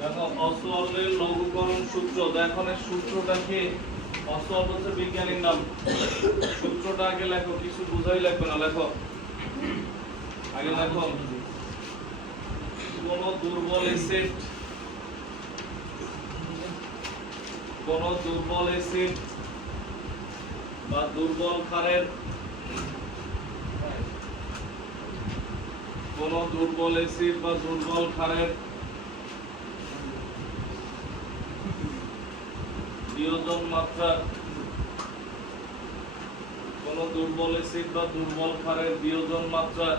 দেখো অসওয়াল্ডের লঘুকরণ সূত্র, দেখো এর সূত্রটা কি? অসওয়াল্ড হচ্ছে বিজ্ঞানীর নাম। সূত্রটা আগে লেখো, কিছু বুঝাই লাগবে না, লেখো আগে লেখো। কোন দুর্বল অ্যাসিড, কোন দুর্বল অ্যাসিড বা দুর্বল ক্ষারের, কোন দুর্বল অ্যাসিড বা দুর্বল ক্ষারের বিয়োজন মাত্রা, কোন দুর্বল অ্যাসিড বা দুর্বল ক্ষারের বিয়োজন মাত্রা,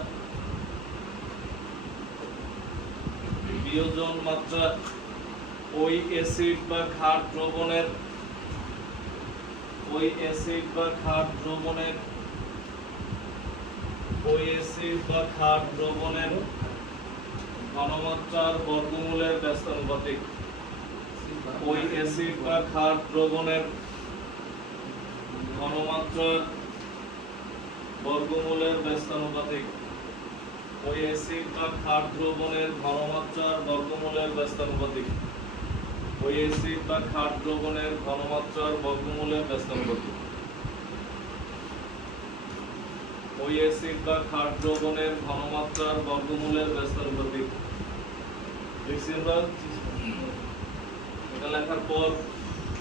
বিয়োজন মাত্রা ওই অ্যাসিড বা ক্ষার দ্রবণের, ওই অ্যাসিড বা ক্ষার দ্রবণের, ওই অ্যাসিড বা ক্ষার দ্রবণের ঘনমাত্রার বর্গমূলের ব্যস্তানুপাতিক, ওই অ্যাসিড বা ক্ষার দ্রবণের ঘনমাত্রার বর্গমূলের ব্যস্তানুপাতিক, ওই অ্যাসিড বা ক্ষার দ্রবণের ঘনমাত্রার বর্গমূলের ব্যস্তানুপাতিক, ওই অ্যাসিড বা ক্ষার দ্রবণের ঘনমাত্রার বর্গমূলের ব্যস্তানুপাতিক, ওই অ্যাসিড বা ক্ষার দ্রবণের ঘনমাত্রার বর্গমূলের ব্যস্তানুপাতিক। দেখছি আমরা এটা লেখার পর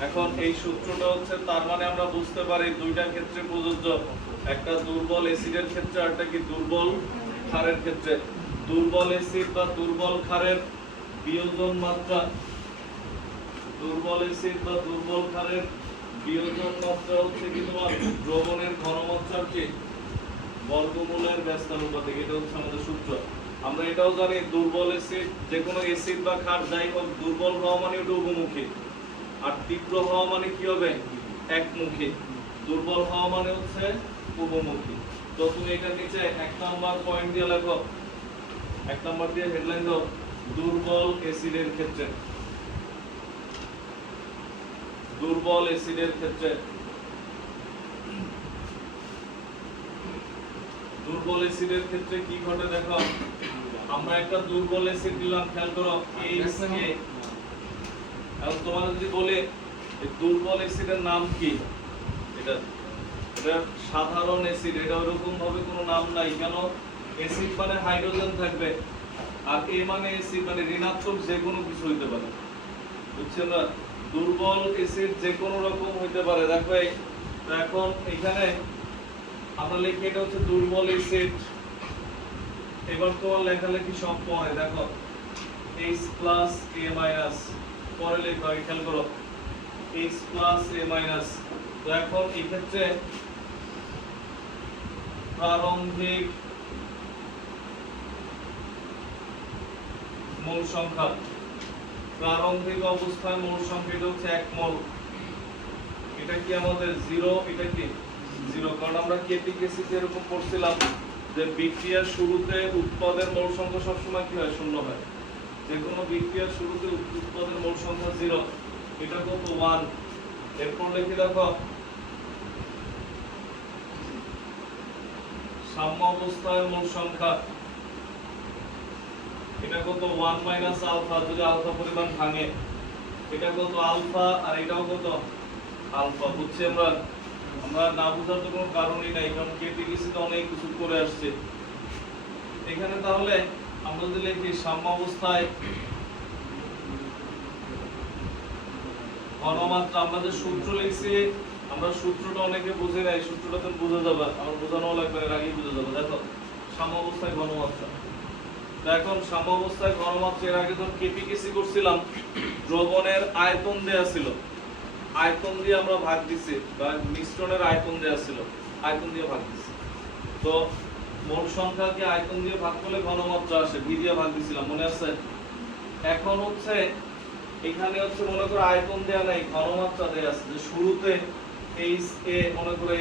এখন এই সূত্রটা হচ্ছে, তার মানে আমরা বুঝতে পারি দুইটা ক্ষেত্রে প্রযোজ্য, একটা দুর্বল অ্যাসিডের ক্ষেত্রে আর একটা কি দুর্বল ক্ষারের ক্ষেত্রে। দুর্বল অ্যাসিড বা দুর্বল ক্ষারের বিয়োজন মাত্রা, দুর্বল অ্যাসিড বা দুর্বল ক্ষারের বিয়োজন মাত্রা হচ্ছে কি তোমার দ্রবণের ঘনমাত্রার কি বর্গমূলের ব্যস্তানুপাতিক। এটা হচ্ছে আমাদের সূত্র। আমরা এটাও জানি দুর্বল অ্যাসিড, যে কোনো অ্যাসিড বা ক্ষার যাই হোক, দুর্বল হওয়া মানে ওটা উভমুখী, আর তীব্র হওয়া মানে কি হবে? একমুখী। দুর্বল হওয়া মানে হচ্ছে উভমুখী। তো তুমি এখানে নিচে 1 নাম্বার পয়েন্ট দিয়ে লেখো, 1 নাম্বার দিয়ে হেডলাইন দাও, দুর্বল অ্যাসিডের ক্ষেত্রে, দুর্বল অ্যাসিডের ক্ষেত্রে, দুর্বল অ্যাসিডের ক্ষেত্রে কি ঘটে দেখো। আমরা একটা দুর্বল অ্যাসিড দিলাম, খেয়াল করো HA। এখন তোমাকে যদি বলে এই দুর্বল অ্যাসিডের নাম কি, এটা এটা সাধারণ অ্যাসিড, এটা ওরকম ভাবে কোনো নাম নাই। কেন? অ্যাসিড মানে হাইড্রোজেন থাকবে, আর এ মানে অ্যাসিড মানে ঋণাত্মক যে কোনো কিছু হইতে পারে, বুঝছেন না? দুর্বল অ্যাসিড যে কোনো রকম হইতে পারে। দেখো এখন এখানে আমরা লিখি এটা হচ্ছে দুর্বল অ্যাসিড। এবার তোমার লেখালেখি সব পরে দেখো H প্লাস A মাইনাস, পরে লেখো, খেয়াল করো H প্লাস A মাইনাস। তো এখন এই ক্ষেত্রে প্রারম্ভিক মোল সংখ্যা, প্রারম্ভিক অবস্থায় মোল সংখ্যা এটা হচ্ছে 1 মোল। এটা কি আমাদের 0, এটা কি 0, কারণ আমরা কেপিকেসি এরকম পড়ছিলাম যে বিক্রিয়ার শুরুতে উৎপাদের মোল সংখ্যা সবসময় কি হয়? 0 হয়। যে কোনো বিক্রিয়ার শুরুতে উৎপাদের মোল সংখ্যা 0। এটা কত? 1। এরপর লিখে দেখো সাম্য অবস্থায় মোল সংখ্যা, এটা কত? 1 মাইনাস আলফা, যদি আলফা পরিমাণ ভাঙে। এটা কত? আলফা, আর এটাও কত? আলফা। বুঝছি আমরা? আমরা না বুঝার তো কোনো কারণই নাই, কারণ কেপিকেসি তো অনেক কিছু করে আসছে এখানে। তাহলে আমরা যদি লিখি সাম্য অবস্থায় ঘনমাত্রা, আমাদের সূত্র লিখছি, আমরা সূত্রটা অনেকে বুঝে নাই, সূত্রটা তো বুঝে যাবে, আমার বোঝানো লাগবে, এর আগেই বুঝে যাবে। দেখো সাম্য অবস্থায় ঘনমাত্রা, তো এখন সাম্য অবস্থায় ঘনমাত্রা, এর আগে যখন কেপিকেসি করছিলাম দ্রবণের আয়তন দেয়া ছিল, আয়তন দিয়ে আমরা ভাগ দিছি, বা মিশ্রণের আয়তন দেয়া ছিল, আয়তন দিয়ে ভাগ দিছি। তো মোল সংখ্যাকে আয়তন দিয়ে ভাগ করলে ঘনমাত্রা আসে, ভি দিয়ে ভাগ দিছিলাম, মনে আছে? এখন হচ্ছে এখানে হচ্ছে মনে করো আয়তন দেয়া নাই, ঘনমাত্রা দেয়া আছে, যে শুরুতে এইচ এ, মনে করো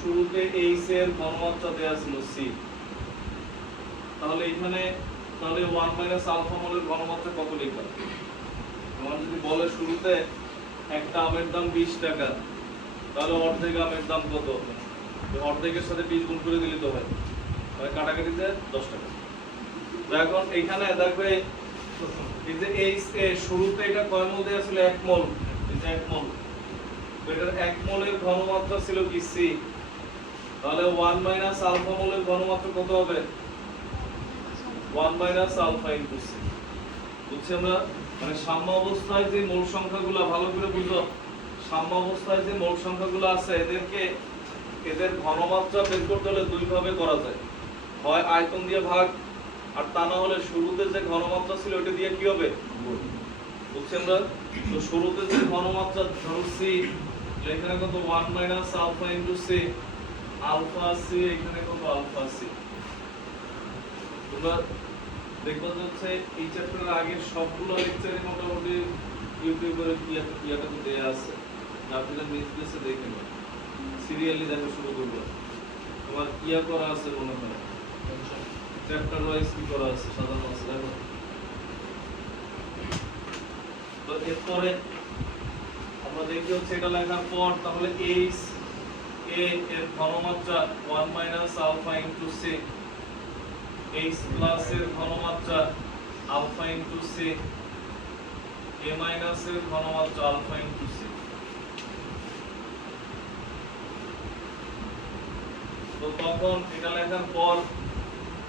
শুরুতে এইচ এর ঘনমাত্রা দেয়া ছিল সি। তাহলে এখানে তাহলে 1 মাইনাস আলফা মোলের ঘনমাত্রা কত লিখবা? তোমার যদি বলে শুরুতে একটা আমের দাম 20 টাকা, তাহলে অর্ধেক আমের দাম কত? অর্ধেকের সাথে 20 গুণ করে দিলে তো হয়, কাটাকাটিতে 10 টাকা। তো এখন এখানে দেখবে এই যে HA শুরুতে এটা কয় মোল দেয়া ছিল 1 মোল, এই যে 1 মোল, এটার 1 মোলের ঘনমাত্রা ছিল কি C, তাহলে 1 মাইনাস আলফা মোলের ঘনমাত্রা কত হবে 1 মাইনাস আলফা ইনটু C। বুঝছি আমরা, মানে সাম্য অবস্থায় যে মোল সংখ্যাগুলো ভালো করে বুঝো, সাম্য অবস্থায় যে মোল সংখ্যাগুলো আছে এদের ঘনমাত্রা বের করতে হলে দুই ভাবে করা যায়, হয় আয়তন দিয়ে ভাগ, আর তা না হলে শুরুতে যে ঘনমাত্রা ছিল ওটা দিয়ে কি হবে বুঝছি আমরা। তো শুরুতে যে ঘনমাত্রা ধরো C, এখানে কত 1 minus alpha into C, alpha C, এখানে কত আলফা C। তোমরা দেখবা হচ্ছে এই চ্যাপ্টারের আগের সবগুলো লেকচারে মোটামুটি ইউটিউবের ইয়াটা তো দেয়া আছে, আপনারা মিস দিয়েছে দেখে নাও, সিরিয়ালি দেখা শুরু করবে, তোমার ইয়া করা আছে মনে হয় চ্যাপ্টার ওয়াইজ কি করা আছে সাধারণ আছে দেখো। তো এরপরে আমরা দেখি হচ্ছে এটা লেখার পর তাহলে H A এর ঘনমাত্রা 1 minus alpha into C, H plus এর ঘনমাত্রা alpha into C, A minus এর ঘনমাত্রা আলফা ইনটু C। তো তখন এটা লেখার পর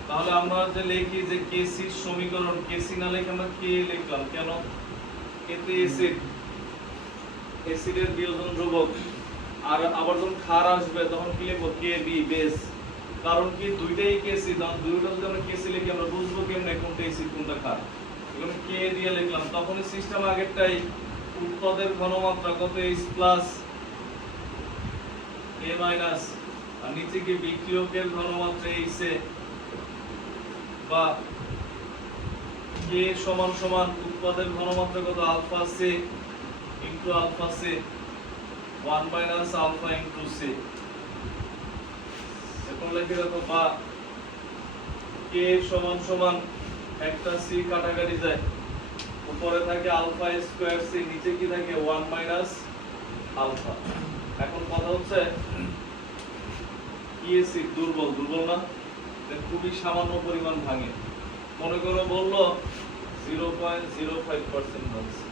তাহলে আমরা যে লিখি যে KC এর সমীকরণ, KC না লিখে আমরা K লিখলাম কেন, এতে অ্যাসিডের বিয়োজন ধ্রুবক, আর আবার যখন ক্ষার আসবে তখন কি লিখব KB বেস, কারণ কি দুইটাই KC, তখন দুইটা যদি আমরা KC লিখি আমরা বুঝবো কেমনে কোনটা অ্যাসিড কোনটা ক্ষার, এখানে K দিয়ে লিখলাম, তখন সিস্টেম আগেরটাই উৎপাদের ঘনমাত্রা কত H প্লাস A মাইনাস, আর নিচে কি বিক্রিয়কের ঘনমাত্রা H A, বা K সমান সমান উৎপাদের ঘনমাত্রা কত alpha C into alpha C 1 minus alpha into C। এখন লিখে রাখো বা K সমান সমান একটা C কাটাকাটি যায়, উপরে থাকে আলফা স্কয়ার C, নিচে কি থাকে 1 মাইনাস আলফা। এখন কথা হচ্ছে কি অ্যাসিড দুর্বল, দুর্বল না, খুবই সামান্য পরিমাণ ভাঙে, মনে করো বললো 0.05% ভাঙছে,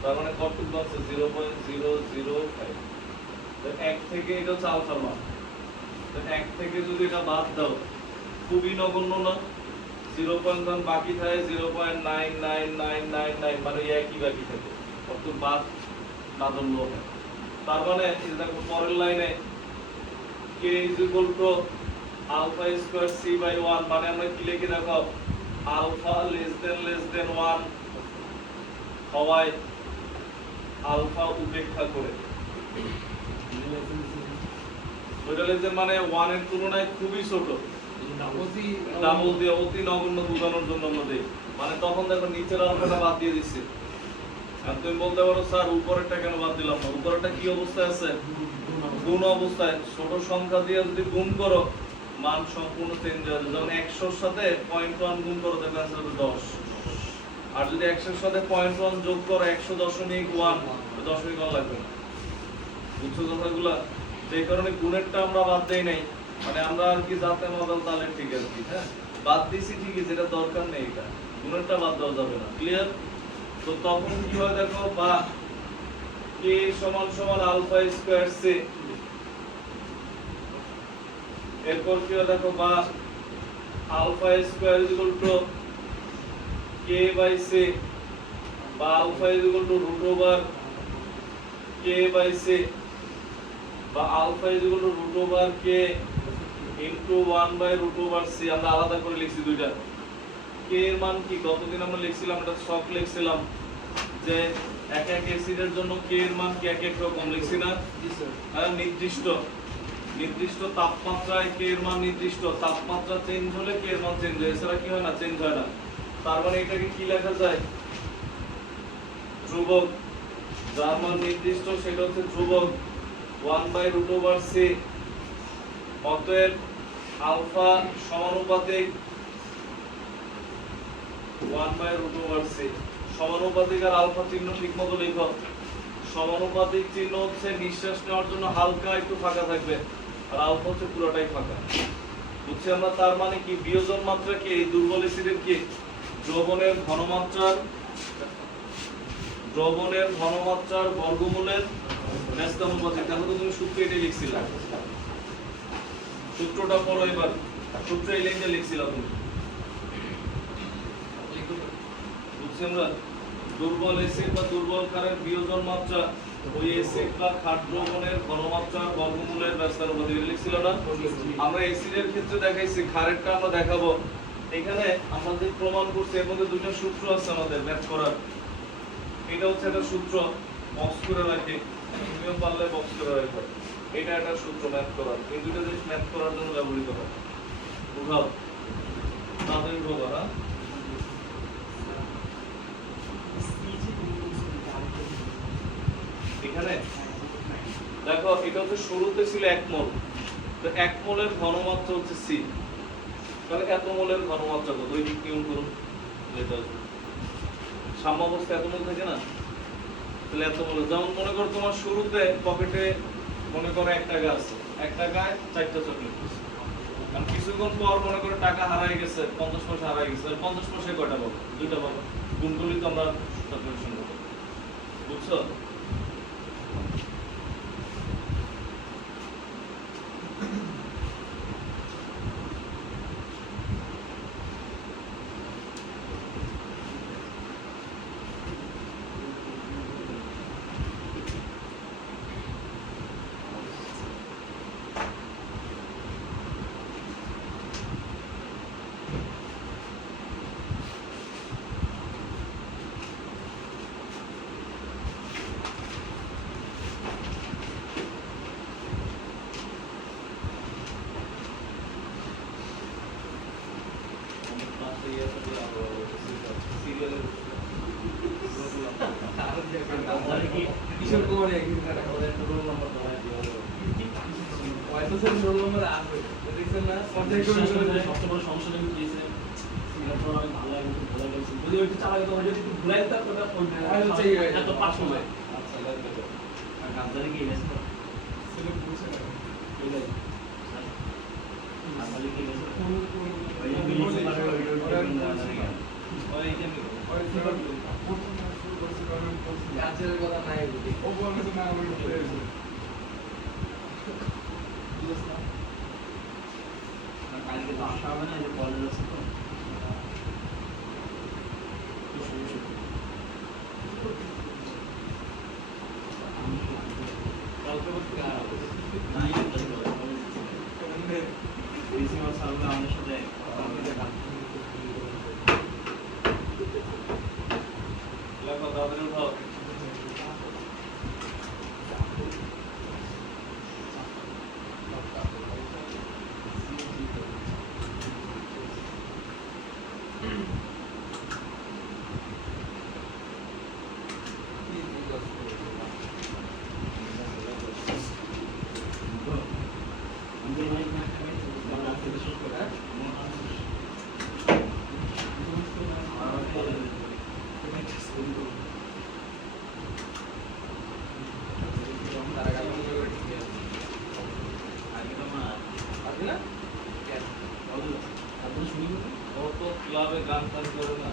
তার মানে কতটুকু ভাঙছে 0.005, তো 1 থেকে এটা হচ্ছে আলফার মান, তো 1 থেকে যদি এটা বাদ দাও খুবই নগণ্য না, 0.1 বাকি থাকে 0.99999, মানে একই বাকি থাকে, কত বাদ না ধরলো, তার মানে এই দেখো পরের লাইনে K is equal to alpha square C by 1, মানে আমরা কি লিখে রাখো আলফা less than 1 হওয়ায় আলফা উপেক্ষা করে, ওইটা লিখছেন মানে 1 এর তুলনায় খুবই ছোট, ডাবল দিয়ে অতি নগণ্য বোঝানোর জন্য আমরা দেই, মানে তখন দেখো নিচের আলফাটা বাদ দিয়ে দিচ্ছি, আর তুমি বলতে পারো স্যার উপরেরটা কেন বাদ দিলাম না, উপরেরটা কি অবস্থায় আছে গুণ অবস্থায়, ছোট সংখ্যা দিয়ে যদি গুণ করো মান সম্পূর্ণ চেঞ্জ হয়ে যাবে, যেমন 100 এর সাথে 0.1 গুণ করো দেখবে आंसर হবে 10, আর যদি 100 এর সাথে 0.1 যোগ করো 100.1 0.1 লাগবে না, বুঝছো কথাগুলো, সেই কারণে গুণেরটা আমরা বাদ দেই নাই, মানে আমরা আর কি যাতে মডেল তাহলে ঠিক আছে, হ্যাঁ বাদ দিছি ঠিকই, যেটা দরকার নেই এটা গুণেরটা বাদ দেওয়া যাবে না, ক্লিয়ার। তো তখন কি হয় দেখো বা K সমান সমান আলফা স্কয়ার C, এরপর কি হয় দেখো বা alpha square is equal to K by C, বা alpha is equal to root over K by C, বা alpha is equal to root over K into 1 by root over C, আমরা আলাদা করে লিখছি দুইটা। K এর মান কি গতদিন আমরা লিখছিলাম, এটা শক লিখছিলাম যে এক এক অ্যাসিডের জন্য K এর মান কি এক এক রকম লিখছি না, জি স্যার, আর নির্দিষ্ট তাপমাত্রায় K এর মান নির্দিষ্ট, তাপমাত্রা চেঞ্জ হলে K এর মান চেঞ্জ হয়, এছাড়া কি হয় না, চেঞ্জ হয় না, তার মানে এটাকে কি লেখা যায় ধ্রুবক, যার মান নির্দিষ্ট সেটা হচ্ছে ধ্রুবক 1 বাই রুট ওভার C, অতএব আলফা সমানুপাতিক 1 বাই রুট ওভার C, সমানুপাতিক আর আলফা চিহ্ন ঠিকমতো লেখো, সমানুপাতিক চিহ্ন হচ্ছে নিঃশ্বাস নেওয়ার জন্য হালকা একটু ফাঁকা থাকবে, আর আলফা হচ্ছে পুরোটাই ফাঁকা, বুঝছি আমরা, তার মানে কি বিয়োজন মাত্রা কি এই দুর্বল অ্যাসিডের কি দ্রবণের ঘনমাত্রার বর্গমূলের ব্যস্তানুপাতিক। তাহলে তো তুমি সূত্র এটাই লিখছিলা, সূত্রটা পড়ো এবার। সূত্র এই লাইনটা লিখছিলা তুমি, বুঝছি আমরা? দুর্বল এসিড বা দুর্বল ক্ষারের বিয়োজন মাত্রা ওই এসিড বা ক্ষার দ্রবণের ঘনমাত্রার বর্গমূলের ব্যস্তানুপাতিক লিখছিল না? আমরা এসিডের ক্ষেত্রে দেখাইছি, ক্ষারেরটা আমরা দেখাবো। এখানে আমরা যে প্রমাণ করছি এর মধ্যে দুটো সূত্র আছে আমাদের ম্যাথ করার। এটা হচ্ছে একটা সূত্র, বক্স করে রাখি, তুমিও পারলে বক্স করে রাখো। এটা একটা সূত্র ম্যাথ করার, এই দুটো জিনিস ম্যাথ করার জন্য ব্যবহৃত হয়। উঠাও তাড়াতাড়ি উঠাও। হ্যাঁ, এখানে দেখো এটা হচ্ছে শুরুতে ছিল 1 মোল, তো 1 মোলের ঘনমাত্রা হচ্ছে সি, তাহলে এত মোলের ঘনমাত্রা কত? ওই দিক নিয়ম করুন, যেটা সাম্যাবস্থা এত মোল থাকে না, তাহলে এত মোল। যেমন মনে করো তোমার শুরুতে পকেটে মনে করো 1 টাকা আছে, 1 টাকায় 4টা চকলেট, কারণ কিছুক্ষণ পর মনে করো টাকা হারাই গেছে, 50 পয়সা হারাই গেছে, 50 পয়সায় কয়টা পাবো? 2টা পাবো। গুণ করলেই তো আমরা ক্যালকুলেশন করব, বুঝছো? কিশোর কুমার একদিন রোল নাম্বার রোল নাম্বার আসবে দেখছেন না? সবচেয়ে বড় সমস্যাটা কি হয়েছে? আমি ভালো লাগে ভালো লাগছে যদি ওইটা চালাতে তো যদি একটু ঘুরাই দিতাম ওটা এত পাস হবে। আচ্ছা লাগবে তো আর গামদারে কি এসে সেটা বুঝছে না এটাই আমাদের কি এসে ওই মিলিছে পারে ওই এইটা ওই গাছের কথা নাই বুঝি ও বলছে না আমি বলেছি বুঝছ না আর কালকে তো আসা হবে না, যে কলেজ আছে তো আমাদের সাথে ক্লাবে গান টান করে না,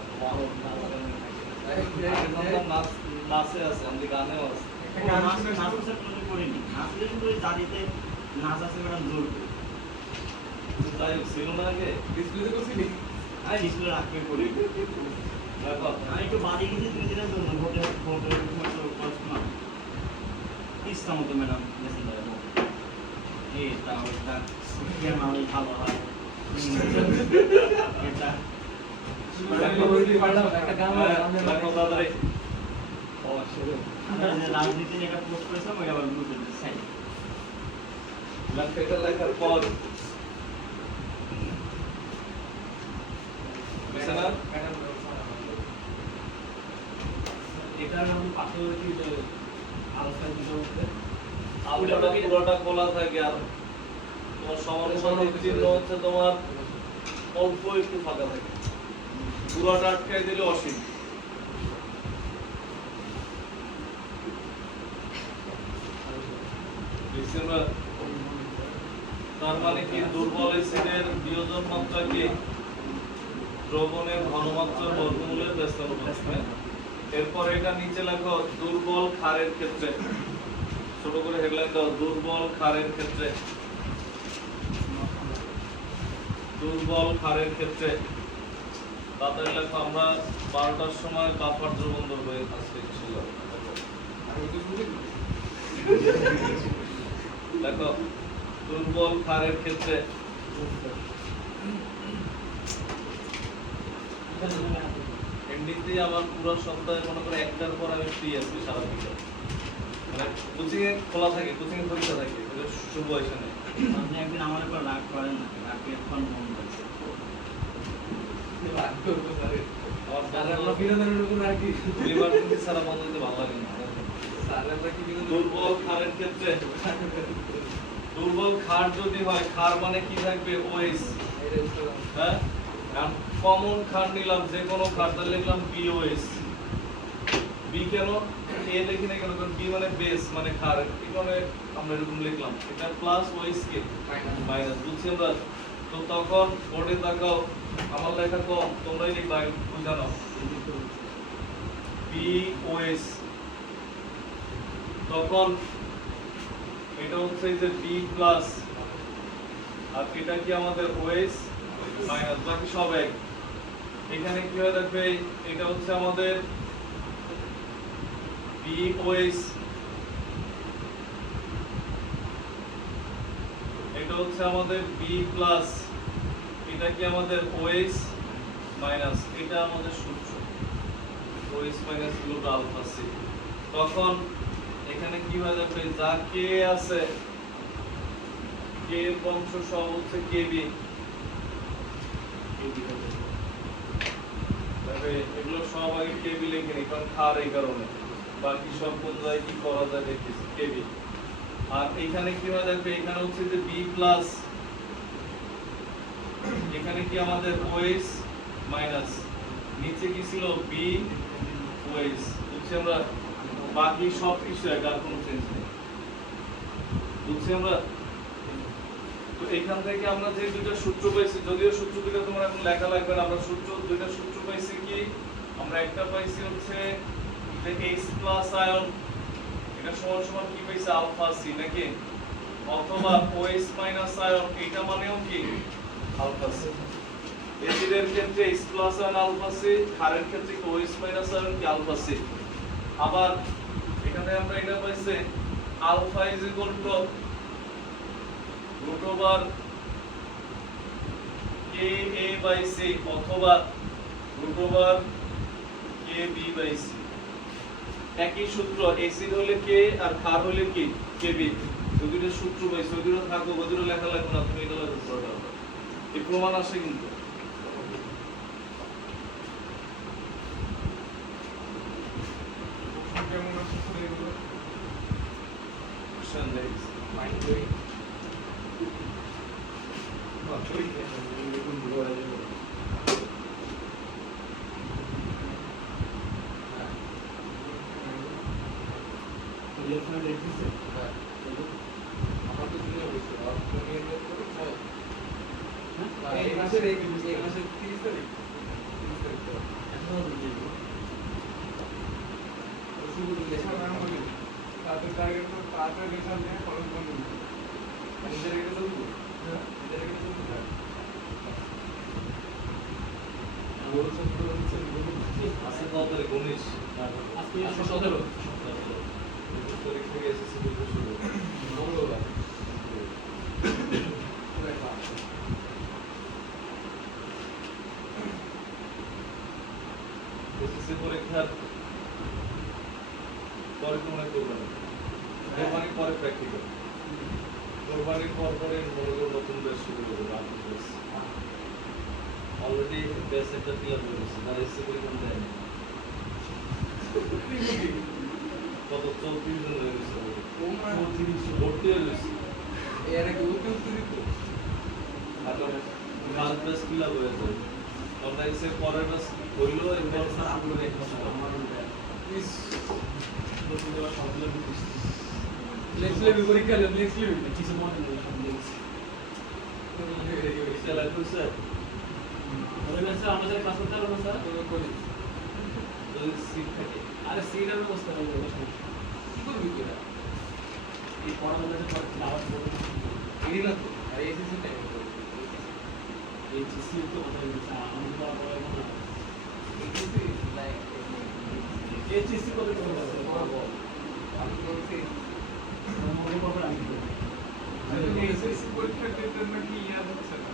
নাচে আছে, আমাদের গানেও আছে। তাই ছিল না আগে ডিসপ্লেতে করছিলি? আমি ডিসপ্লে রাখতে করি। দেখো আমি একটু বাড়ি গেছি 2 দিনের জন্য, ভোটে পড়াশোনা ইচ্ছা মতো ম্যাডাম মেসেঞ্জারে এটা ওটা কেন আমি ভালো হয় এটা রাজনীতি যেটা পোস্ট করেছিলাম ওই আবার গ্রুপে চাই লেখার পর এটার আমি পাশে আলোচনা পুরোটা খোলা থাকে, আর তোমার সমানুপাতিক চিহ্ন হচ্ছে তোমার অল্প একটু ফাঁকা থাকে, পুরোটা আটকাই দিলে অসীম। তার মানে কি দুর্বল এসিডের বিয়োজন মাত্রা কি দ্রবণের ঘনমাত্রার বর্গমূলের ব্যস্তানুপাতিক। হ্যাঁ? এরপর এটা নিচে লেখো দুর্বল ক্ষারের ক্ষেত্রে, ছোট করে হেডলাইন দাও, দুর্বল ক্ষারের ক্ষেত্রে, দুর্বল ক্ষারের ক্ষেত্রে। তাড়াতাড়ি লেখো, আমরা 12টার সময় বাফার দ্রবণ ধরবো আজকে ছিল। দেখো দুর্বল ক্ষারের ক্ষেত্রে এমনিতে আমার পুরো সপ্তাহে মনে করে একটার পর আমি ফ্রি আছি সারা বিকেল, মানে কোচিং এ খোলা থাকে, কোচিং এ পরীক্ষা থাকে, এটা শুভ এসে নেই। আপনি একদিন আমার উপর রাগ করেন না, রাগকে এখন মন করছে। লিভারপুল সারা বন্ধ হইতে ভালো লাগে না। দুর্বল ক্ষারের ক্ষেত্রে, দুর্বল ক্ষার যদি হয়, ক্ষার মানে কি থাকবে? ওএইচ। হ্যাঁ, কমন ক্ষার নিলাম, যে কোনো ক্ষার, তাহলে লিখলাম বিওএইচ। বি কেন এ লিখি না কেন? কারণ বি মানে বেস, মানে ক্ষার, এখানে আমরা এরকম লিখলাম। এটা প্লাস ওএইচ কে মাইনাস, বুঝছি আমরা? তো তখন বোর্ডে তাকাও, আমার লেখা কম, তোমরাই লিখবা, বুঝা নাও। বিওএইচ, তখন এটা হচ্ছে যে বি প্লাস, আর এটা কি আমাদের ওএইচ মাইনাস, বাকি সব এক। এখানে কি হয়ে থাকবে? এটা হচ্ছে আমাদের বিওএইচ, এটা হচ্ছে আমাদের বি প্লাস, এটা কি আমাদের ওএইচ মাইনাস, এটা আমাদের সূত্র OH minus equal alpha C. তখন এখানে কি হয়ে যাবে? যা কে আছে, কে এর অংশ সব হচ্ছে কেবি, এগুলো সব আগে কেবি লিখে নিই, কারণ ক্ষার এই কারণে। বাকি সব কোন জায়গায় কি করা যায় দেখতেছি, কেবি। আর এখানে কি হয়ে যাবে? এখানে হচ্ছে যে বি প্লাস, এখানে কি আমাদের ওএইচ মাইনাস, নিচে কি ছিল? বি ওএইচ, বুঝছি আমরা? বাকি সব কিছু এক, আর কোনো চেঞ্জ নেই, বুঝছি আমরা? তো এখান থেকে আমরা যে দুটো সূত্র পাইছি, যদিও সূত্র দুটো তোমার এখন লেখা লাগবে না, আমরা দুটো সূত্র পাইছি কি? আমরা একটা পাইছি হচ্ছে যে H প্লাস আয়ন, এটা সমান সমান কি পাইছি? আলফা সি, নাকি? অথবা OH মাইনাস আয়ন, এটা মানেও কি? Alpha C. এসিডের ক্ষেত্রে H plus ion alpha C, ক্ষারের ক্ষেত্রে কি OH মাইনাস আয়ন কি? Alpha C. আবার এখানে আমরা এটা পাইছি alpha is equal to root over K A by C অথবা root over K B by C. একই সূত্র, অ্যাসিড হলে কে আর ক্ষার হলে কি? K B. দুটো সূত্র পাইছি, ওই দুটো থাকবো, ওই দুটো লেখা লাগবে না, তুমি এটা লেখা করতে পারবে। এই প্রমাণ আসে কিন্তু। পরীক্ষার পরে তোমরা করবে না, কোরবানির পরে প্র্যাকটিক্যাল, কোরবানির পর পরে নতুন ব্যাচ শুরু হবে। অলরেডি ব্যাচ একটা ক্লিয়ার হয়ে গেছে, তারা এসে পরীক্ষা দেয় না। কত 34 জন হয়ে গেছে, ভর্তি হয়ে গেছে। ফার্স্ট ব্যাচ ক্লিয়ার হয়ে যায়, আমরা এসে পরের ব্যাচ হইলো, এরপর আমরা এক মাস আমার নেক্সট লেভেল পরীক্ষা দেব, নেক্সট লেভেল কিছু মনে নেই, সব দেখছি। ইনশাআল্লাহ কইছে বলবেন স্যার আমাদের ক্লাস করতে পারবো স্যার যদি সিট থাকে আরে সিটার ব্যবস্থা করবো সমস্যা কি করবি তুই এই পড়ানোর কাছে পড়া আওয়াজ করবো এই না তো আর এসএসসি টাইম এই জিসি তো কথা বলছে আমি তো পড়া পড়া না এসএসসি লাইক এইচএসসি কত করে আছে পড়াবো আমি বলছি মনে করব আমি এসএসসি পরীক্ষা দিতে নাকি ইয়াদ হচ্ছে না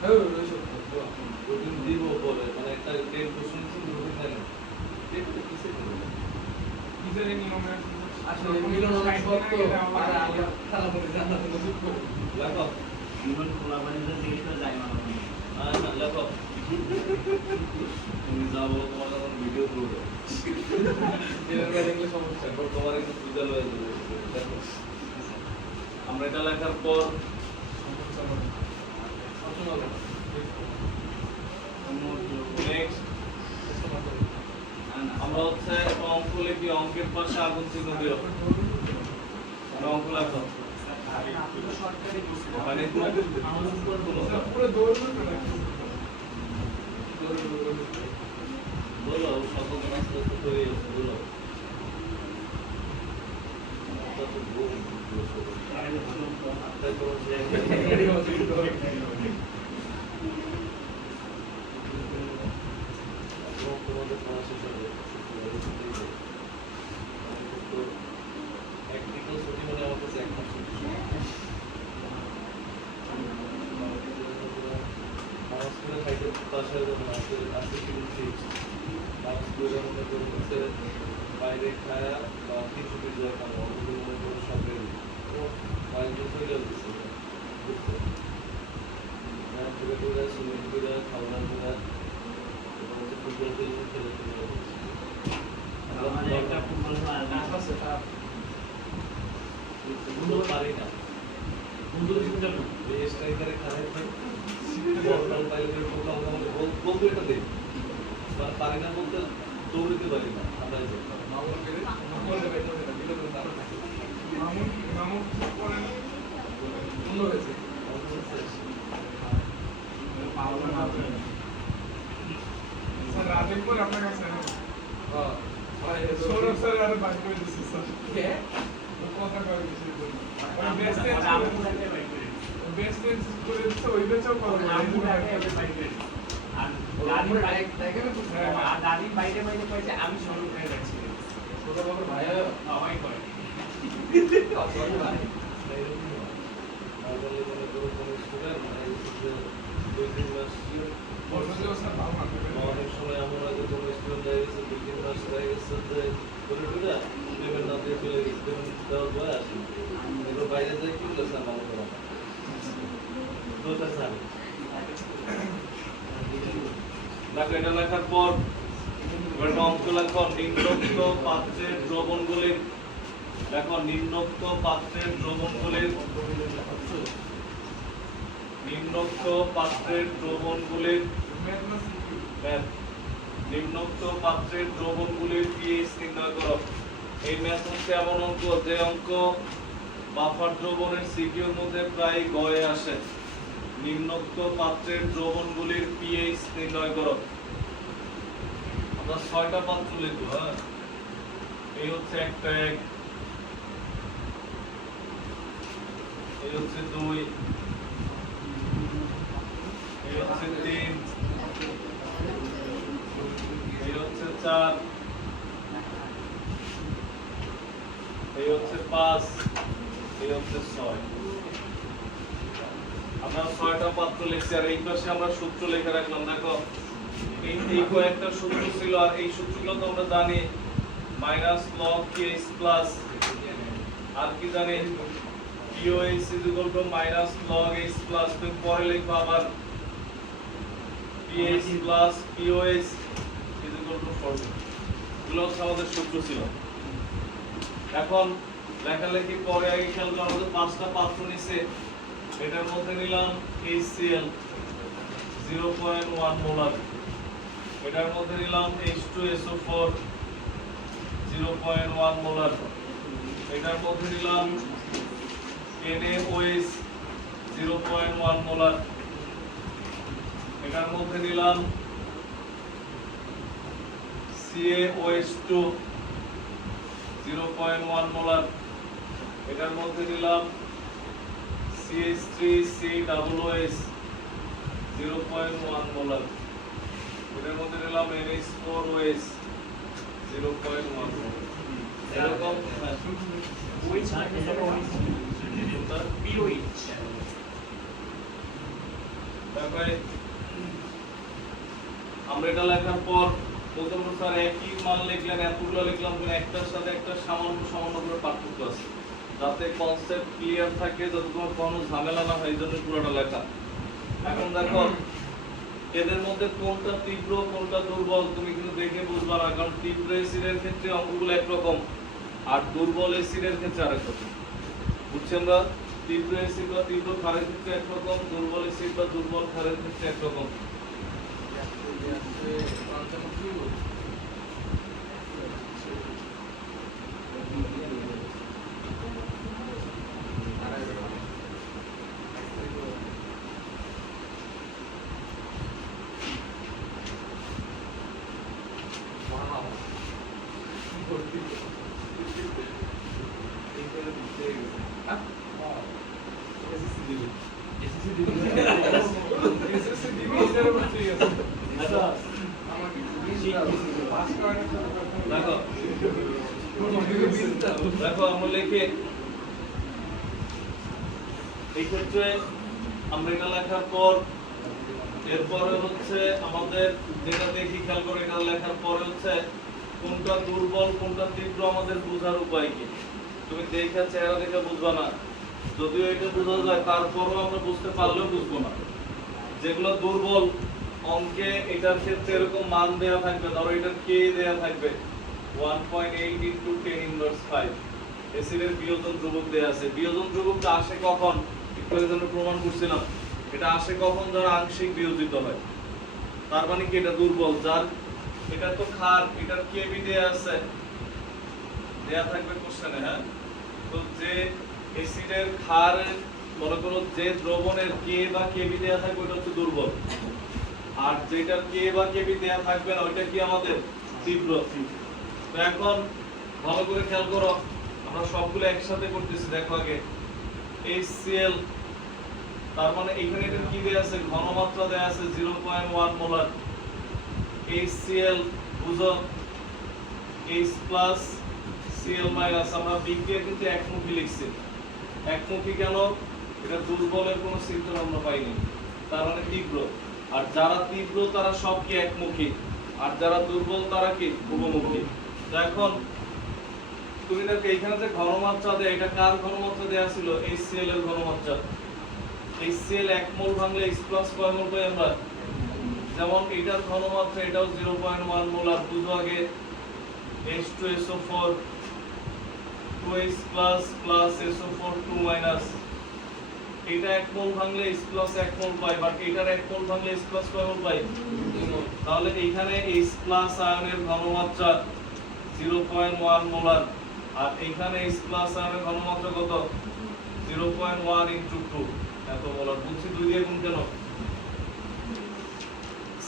হ্যাঁ রয়েছে রুটিন দিব বলে মানে একটা 10 কোশ্চেন ছিল রুটিন দেন এটা কিসে দেব কি জানি নিয়মে আসলে মিলন অনেক শক্ত আর আমরা খেলা করে জানা তো দুঃখ লেখো জীবন খোলা বাড়িতে জিজ্ঞেস করে যায় না না লেখো তুমি যা বলো তোমার যখন ভিডিও করবে জেনারেল দেখলে সমস্যা তারপর তোমার একটু সুবিধা হয়ে যাবে দেখো আমরা এটা লেখার পর নেক্সট আমরা হচ্ছে অঙ্ক লিখি অঙ্কের পাশে আগুন চিহ্ন দিও অঙ্ক লেখো মানে পুরো দৌড়বে তো নাকি বলো সচেতন আস্তে আস্তে তৈরি হচ্ছে বলো তোমাদের পড়া শেষ হবে একদিকেও ছুটি মানে আমার কাছে এক মাস ছুটি নামাজ পড়ে খাইতে বাসায় যাবো না আজকে কিনছি নামাজ পড়ে মনে করে হচ্ছে বাইরে খায়া বা 300 টাকা খাবো ওগুলো মনে করে সব রেডি কয়েকদিন চলে যাচ্ছে ঘুরে ঘুরে সুইমিং করে খাওয়া করে এবং হচ্ছে ফুটবল খেলে খেলে চলে যাচ্ছে আমাদের একটা ফুটবল খেলা আছে খারাপ ফুটবল পারি না বন্ধু শুনতে না এই স্ট্রাইকারে খারাপ বল পাইলে বল তো এটা দেই মানে পারি না বলতে দৌড়িতে পারি না আমরা এই যে মামুন করে মামুন দেবে না দিলে তো দাঁড়ানো থাকে মামুন পড়ে না বন্ধ হয়েছে পাওয়া না স্যার রাতে পর আপনার কাছে হ্যাঁ ভাই সৌরভ স্যার আর বাদ করে দিচ্ছি স্যার কে কথা করে দিচ্ছি ওই আমি বেস্ট তাকে বাইক করে বেস্ট করে দিচ্ছে ওই বেচাও করো আমি তাকে বাইক করে আর গাড়ি বাইক আর গাড়ি বাইরে বাইরে কইছে আমি শুরু করে যাচ্ছি ছোট বাবুর ভাইয়া সবাই করে ভাই নর্মালি মনে করো কোনো স্টুডেন্ট মানে যে 2-3 মাস বসে স্যার ভালো না অনেক সময় এমন হয় যে কোনো স্টুডেন্ট হয়ে গেছে 2-3 মাস হয়ে গেছে যে করে টুলে পেমেন্ট না দিয়ে চলে গেছে পেমেন্ট দেওয়ার পরে আসি এগুলো বাইরে যাই কি বলে স্যার ভালো করা দুটো স্যার দেখো এটা লেখার পর এবার অঙ্ক লেখো নিম্নোক্ত পাত্রের দ্রবণগুলির দেখো নিম্নোক্ত পাত্রের দ্রবণগুলির নিম্নোক্ত পাত্রের দ্রবণগুলির ম্যাথ নিম্নোক্ত পাত্রের দ্রবণগুলির pH নির্ণয় করো এই ম্যাথ হচ্ছে এমন অঙ্ক যে অঙ্ক বাফার দ্রবণের সিকিউর মধ্যে প্রায় গয়ে আসে নিম্নোক্ত পাত্রের দ্রবণগুলির pH নির্ণয় করো আমরা 6টা পাত্র লিখব হ্যাঁ এই হচ্ছে একটা এক এই হচ্ছে 2 এই হচ্ছে 3 এই হচ্ছে 4 এই হচ্ছে 5 এই হচ্ছে 6 আমরা 6টা পাত্র লিখছি আর এই পাশে আমরা সূত্র লিখে রাখলাম দেখো এই কয়েকটা সূত্র ছিল আর এই সূত্রগুলো তো আমরা জানি -log KH প্লাস আর কি জানি POH -log H প্লাস তুমি পরে লিখবো আবার PH প্লাস POH = 40 এগুলো হচ্ছে আমাদের সূত্র ছিল এখন লেখালেখি পরে আগে খেয়াল করো আমাদের 5টা পাত্র নিছে এটার মধ্যে নিলাম HCl 0.1 মোলার এটার মধ্যে নিলাম H2SO4 0.1 মোলার এটার মধ্যে নিলাম NaOH 0.1 মোলার এটার মধ্যে নিলাম CaOH2 0.1 মোলার, এটার মধ্যে নিলাম CH3COOH 0.1 মোলার, এটার মধ্যে নিলাম NH4OH 0.1 মোলার। এরকম ওইচ আর এটা ওইচ পিওইচ তারপরে আমরা এটা লেখার পর প্রথম স্যার একই মান লিখলেন, এতগুলো লিখলাম, কিন্তু একটার সাথে একটা সামান্য সামান্য করে পার্থক্য আছে, যাতে কনসেপ্ট ক্লিয়ার থাকে, যাতে তোমার কোনো ঝামেলা না হয়, এই জন্য পুরোটা লেখা। এখন দেখো এদের মধ্যে কোনটা তীব্র কোনটা দুর্বল তুমি কিন্তু দেখে বুঝবা না, কারণ তীব্র অ্যাসিডের ক্ষেত্রে অঙ্কগুলো একরকম আর দুর্বল অ্যাসিডের ক্ষেত্রে আরেক রকম। বুঝছেন না? তীব্র অ্যাসিড বা তীব্র ক্ষারের ক্ষেত্রে একরকম, দুর্বল অ্যাসিড বা দুর্বল ক্ষারের ক্ষেত্রে একরকম। দেখো আমরা লিখে এই ক্ষেত্রে আমরা এটা লেখার পর এরপরে হচ্ছে আমাদের যেটা দেখি খেয়াল করে, এটা লেখার পরে হচ্ছে কোনটা দুর্বল কোনটা তীব্র আমাদের বোঝার উপায় কি। তুমি দেখে চেহারা দেখে বুঝবা না, যদিও এটা বোঝা যায় তারপরও আমরা বুঝতে পারলেও বুঝবো না। যেগুলো দুর্বল অঙ্কে এটার ক্ষেত্রে এরকম মান দেয়া থাকবে, ধরো এটার কে দেয়া থাকবে 1.8 × 10⁻⁵। অ্যাসিডের বিয়োজন ধ্রুবক দেয়া আছে। বিয়োজন ধ্রুবকটা আসে কখন? একটু আগে আমরা প্রমাণ করছিলাম, এটা আসে কখন যারা আংশিক বিয়োজিত হয়। তার মানে কি এটা দুর্বল, যার এটা তো ক্ষার, এটার কেবি দেয়া আছে, দেয়া থাকবে কোশ্চেনে। হ্যাঁ, তো যে অ্যাসিডের ক্ষার মনে করো যে দ্রবণের কে বা কেবি দেয়া থাকবে ওটা হচ্ছে দুর্বল, আর যেটার কে বা কেবি দেয়া থাকবে না ওইটা কি আমাদের তীব্র। তো এখন ভালো করে খেয়াল করো, আমরা সবগুলো একসাথে করতেছি। দেখো আগে HCl, তার মানে এখানে এটা কি দেয়া আছে, ঘনমাত্রা দেয়া আছে 0.1 মোলার। HCl বুঝো H+ Cl-, আমরা বিক্রিয়া কিন্তু একমুখী লিখছি। একমুখী কেন? এটা দুর্বলের কোনো সিম্পটম আমরা পাইনি, তার মানে তীব্র। আর যারা তীব্র তারা সব কি একমুখী, আর যারা দুর্বল তারা কি উভমুখী। তো এখন তুমি দেখো এখানে যে ঘনমাত্রা দেয়, এটা কার ঘনমাত্রা দেয়া ছিল? HCl এর ঘনমাত্রা। HCl 1 মোল ভাঙলে H+ কয় মোল পাই আমরা? যেমন এটার ঘনমাত্রা এটাও 0.1 মোল। আর বুঝো আগে H2SO4 2H+ SO4 2-, এটা 1 মোল ভাঙলে H+ 1 মোল পাই, বাট এটার 1 মোল ভাঙলে H+ কয় মোল পাই? 2 মোল। তাহলে এখানে H+ আয়নের ঘনমাত্রা 0.1 মোলার, আর এখানে H+ আয়নের ঘনমাত্রা কত? 0.1 × 2 এত মোলার। বুঝছি 2 দিয়ে গুণ কেন?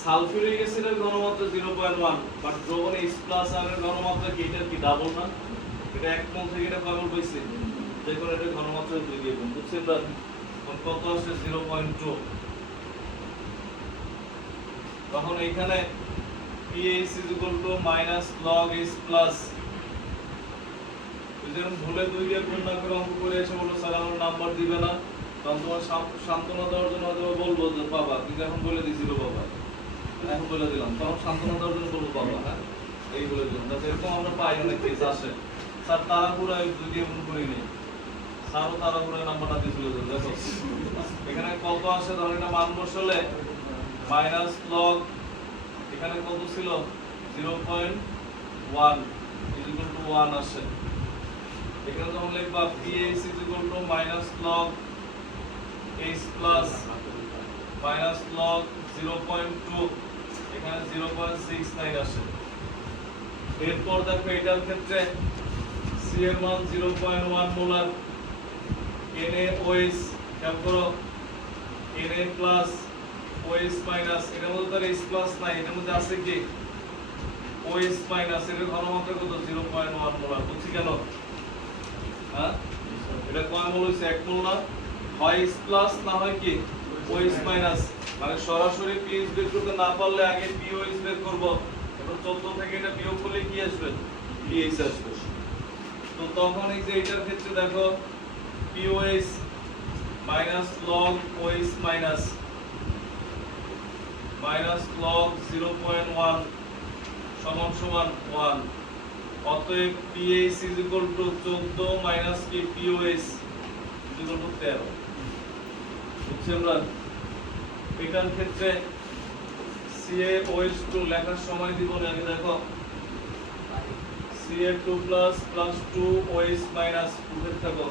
সালফিউরিক অ্যাসিডের ঘনমাত্রা 0.1, বাট দ্রবণে H+ আয়নের ঘনমাত্রা কি এটা কি ডাবল না? এটা 1 মোল থেকে এটা কয় মোল পাইছে? দেখুন এটা ঘনমাত্রা 2 দিয়ে গুণ। বুঝছেন না? কত আসে? 0.2। তখন এখানে pH -log H+। যখন ভুলে 2 দিয়ে গুণ না করে অঙ্ক করে এসে বলো স্যার আমার নাম্বার দিবে না, তখন তোমার সান্ত্বনা দেওয়ার জন্য হয়তো বলবো যে বাবা কিন্তু এখন বলে দিছিল বাবা, এখন বলে দিলাম, তখন সান্ত্বনা দেওয়ার জন্য বলবো বাবা হ্যাঁ এই বলে দিলাম। যাতে এরকম আমরা পাই অনেক কেস আসে, স্যার তাড়াহুড়ায় 2 দিয়ে গুণ করিনি, স্যারও তাড়াহুড়ায় নাম্বারটা দিয়ে চলে যাবে। দেখো এখানে কত আসে, ধরো এটা মান বসালে -log, এখানে কত ছিল? 0.1 = 1 আসে। এখানে যখন লিখবা pH -log H+ -log 0.2, এখানে 0.69 আসে। এরপর দেখো এটার ক্ষেত্রে C এর মান 0.1 মোলার, NaOH খেয়াল করো Na+ OH মাইনাস, এটার মধ্যে তার H প্লাস নাই, এটার মধ্যে আছে কি OH মাইনাস, এর ঘনমাত্রা কত 0.1 মোলার। বুঝছি কেন? হ্যাঁ, এটা কয় মোল হইছে? 1 মোল না? হয় H প্লাস না হয় কি OH মাইনাস। মানে সরাসরি pH বের করতে না পারলে আগে POH বের করব। এবার 14 থেকে এটা বিয়োগ করলে কি আসবে? pH আসবে। তো তখন এই যে এটার ক্ষেত্রে দেখো POH minus log OH minus log 0.1 সমান সমান 1। অতএব pH is equal to 14 minus কি POH is equal to 13। বুঝছি আমরা? এটার ক্ষেত্রে CaOH2 লেখার সময় দিব না, আগে দেখো Ca2 plus 2OH minus উঠে থাকো।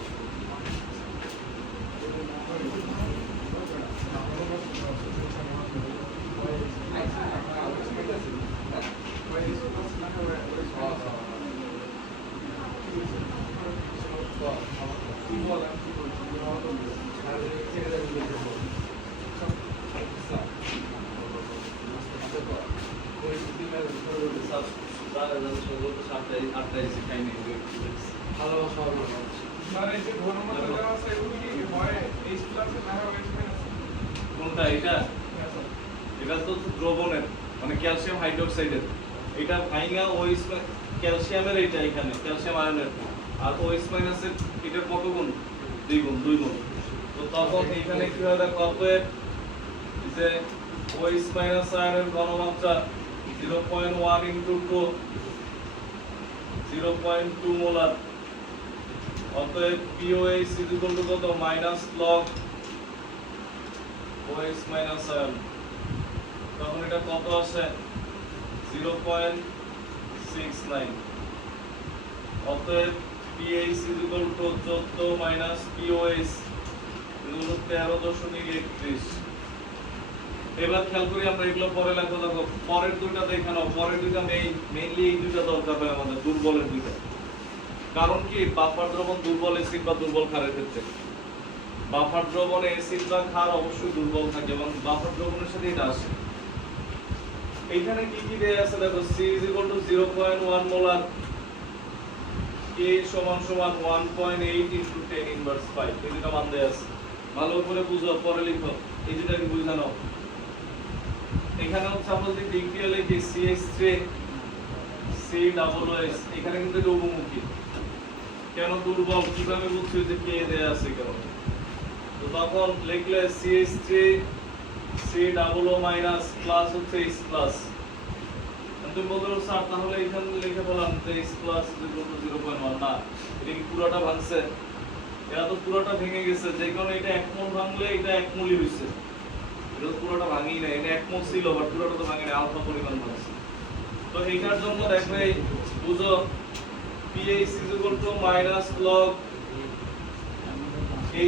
মানে যে ঘনমাত্রা দেওয়া আছে এগুলো কি হয় H প্লাস না হয় OH মাইনাস? কোনটা এটা? এটা তো দ্রবণের, মানে ক্যালসিয়াম হাইড্রোক্সাইডের। এটা ভাইঙা OH ক্যালসিয়ামের, এটা এখানে ক্যালসিয়াম আয়নের, আর OH মাইনাসের এটা কত গুণ? 2 গুণ, 2 গুণ। তো তখন এখানে কি হয় দেখো, অতএব যে OH মাইনাস আয়নের ঘনমাত্রা 0.1 into 2 0.2 মোলার। অতএব POH is equal to কত? Minus log OH minus ion. তখন এটা কত আসে? 0.69। অতএব pH is equal to 14 minus POH equal to 13.31। এবার খেয়াল করি আমরা এগুলো পরে লেখা দেখো, পরের দুইটা দেখে নাও। পরের দুইটা মেইনলি এই দুইটা দরকার হয় আমাদের, দুর্বলের দুইটা। কারণ কি বাফার দ্রবণ দুর্বল অ্যাসিড বা দুর্বল ক্ষারের ক্ষেত্রে, বাফার দ্রবণে অ্যাসিড বা ক্ষার অবশ্যই দুর্বল থাকে এবং বাফার দ্রবণের সাথে এটা আসে। এইখানে কি কি দেয়া আছে দেখো, C is equal to 0.1 molar, K সমান সমান 1.8 into 10 inverse 5। এই দুটো মান দেয়া আছে, ভালো করে বুঝো, পরে লিখো। এই দুটাকে বুঝে নাও। এখানে হচ্ছে আমরা যদি ডিগ্রিয়া লিখি CH3 COOH, এখানে কিন্তু এটা উপমুখী। কেন দুর্বল? কিভাবে বুঝছো যে K দেয়া আছে কেন? তো তখন লিখলে CH3 COO মাইনাস প্লাস হচ্ছে H প্লাস। তুমি বলতে পারো স্যার তাহলে এখানে লিখে বললাম যে H প্লাস 0.1 না, এটা কি পুরোটা ভাঙছে? এরা তো পুরোটা ভেঙে গেছে, যে কারণে এটা 1 মোল ভাঙলে এটা 1 মোলই হইছে। এটা তো পুরোটা ভাঙেই না, এটা 1 মোল ছিল বাট পুরোটা তো ভাঙেনি, আলফা পরিমাণ ভাঙছে। তো এইটার জন্য দেখবে বুঝো pH is equal to minus log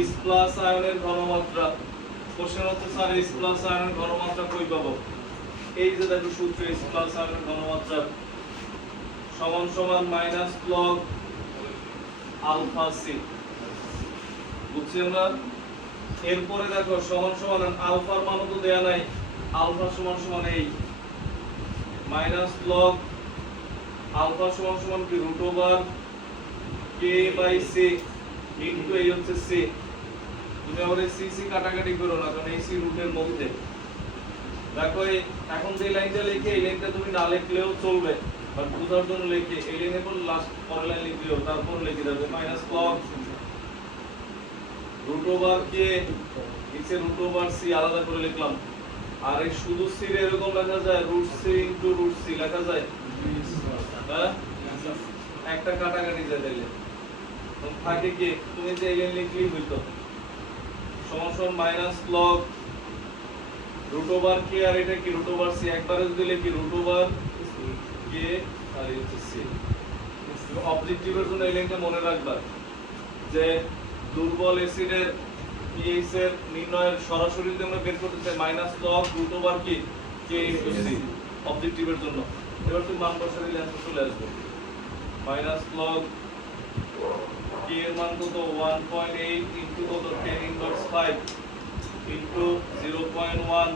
H plus আয়নের ঘনমাত্রা। কোশ্চেন হচ্ছে স্যার H প্লাস আয়নের ঘনমাত্রা কই পাবো? এই যে দেখো সূত্র, H প্লাস আয়নের ঘনমাত্রা সমান সমান মাইনাস log আলফা সি। বুঝছি আমরা? এরপরে দেখো সমান সমান আলফার মান তো দেয়া নাই, আলফা সমান সমান এই মাইনাস log আলফা সমান সমান কি root over K by C into এই হচ্ছে সি। তুমি আবার এই সি কাটাকাটি করো না, কারণ এই সি রুটের মধ্যে। দেখো এখন যে লাইনটা লিখে, এই লাইনটা তুমি না লিখলেও চলবে, বাট বুঝার জন্য লিখে এই লাইনের পর লাস্ট পরের লাইন লিখলেও তারপর লিখে দেবে minus log root over K নিচে রুট ওভার সি আলাদা করে লিখলাম। আর এই শুধু সি এর এরকম লেখা যায়, root C into root C লেখা যায়। হ্যাঁ, একটা কাটাকাটি যায় তাইলে তো থাকে কি, তুমি যে এই লাইন লিখলেই হইতো সমান সমান minus log root over K, আর এটা কি রুট ওভার সি। একবারে যদি লিখি রুট ওভার কে আর এই হচ্ছে সি। অবজেক্টিভের জন্য এই লাইনটা মনে রাখবা যে দুর্বল অ্যাসিডের pH এর নির্ণয়ের সরাসরি যদি আমরা বের করতে চাই মাইনাস log রুট ওভার কি কে ইনটু সি অবজেক্টিভের জন্য। এবার তুমি মান বসালে অ্যানসার চলে আসবে। মাইনাস log কে এর মান কত 1.8 ইনটু কত 10 ইনভার্স 5 ইনটু 0.1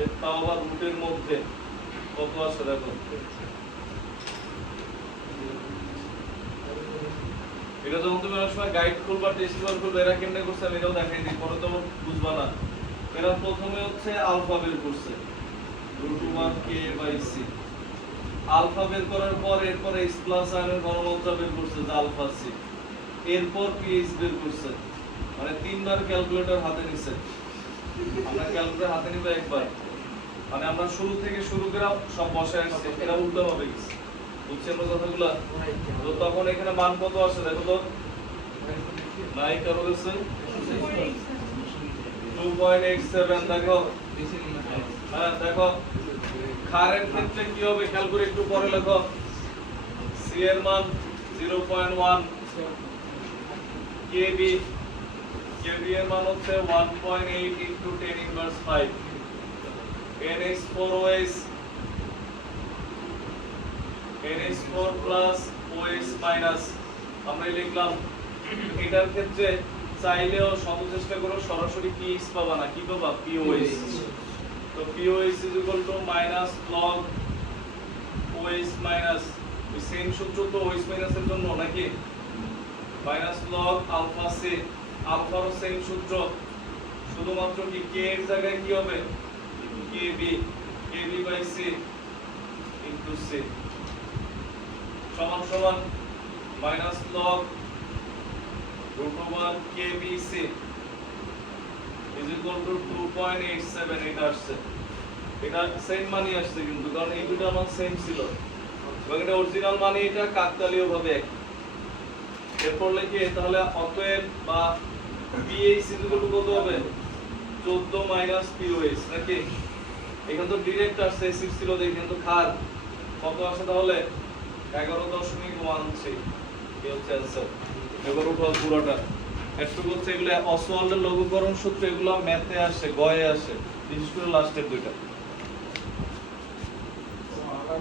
এর তাও আবার রুটের মধ্যে কত আসে দেখো। এটা যখন তুমি অনেক সময় গাইড খুলবা টেস্ট পেপার খুলবা এরা কেমনে করছে আমি এটাও দেখাই দিই, পরে তো বুঝবা না। এরা প্রথমে হচ্ছে আলফা বের করছে √k/c, আলফা বের করার পর এরপর H প্লাস আয়নের ঘনমাত্রা বের করছে যা আলফা সি, এরপর pH বের করছে, মানে তিনবার ক্যালকুলেটর হাতে নিছে। আমরা ক্যালকুলেটর হাতে নিব একবার, মানে আমরা শুরু থেকে শুরু করে সব বসায় আসছে, এরা উল্টো হবে কিছু, বুঝছেন না কথাগুলো? তো তখন এখানে মান কত আসে দেখো তো, নাই কারো কাছে 2.87 দেখো। হ্যাঁ দেখো ক্ষারের ক্ষেত্রে কি হবে খেয়াল করে একটু পরে লেখো। সি এর মান 0.1, কেবি এর মান হচ্ছে 1.8 into 10 inverse 5, NH4OH NH4 plus OH minus আমরা লিখলাম। এটার ক্ষেত্রে চাইলেও সর্বচেষ্টা করো সরাসরি pH পাবা না, কি পাবা POH। তো POH is equal to minus log OH minus, ওই সেম সূত্র তো OH minus এর জন্য নাকি, minus log alpha C, আলফারও সেম সূত্র, শুধুমাত্র কি k এর জায়গায় কি হবে kb/c into c সমান সমান minus log √kbc is equal to 2.87, এটা আসছে। এটা সেম মানই আসছে কিন্তু, কারণ এই দুটো মান সেম ছিল এবং এটা অরিজিনাল মানে এটা কাকতালীয় ভাবে এক। এরপর লিখি তাহলে অতএব বা pH is equal to কত হবে 14 মাইনাস POH নাকি, এখান তো ডাইরেক্ট আসছে অ্যাসিড ছিল দেখেন তো ক্ষার কত আসে তাহলে 11.13, এই হচ্ছে आंसर। এবার উঠাও পুরোটা, একটু হচ্ছে এগুলো অসওয়াল্ডের লঘুকরণ সূত্র, এগুলো ম্যাথে আসে, গয়ে আসে, বিশেষ করে লাস্টের দুইটা। আলাদা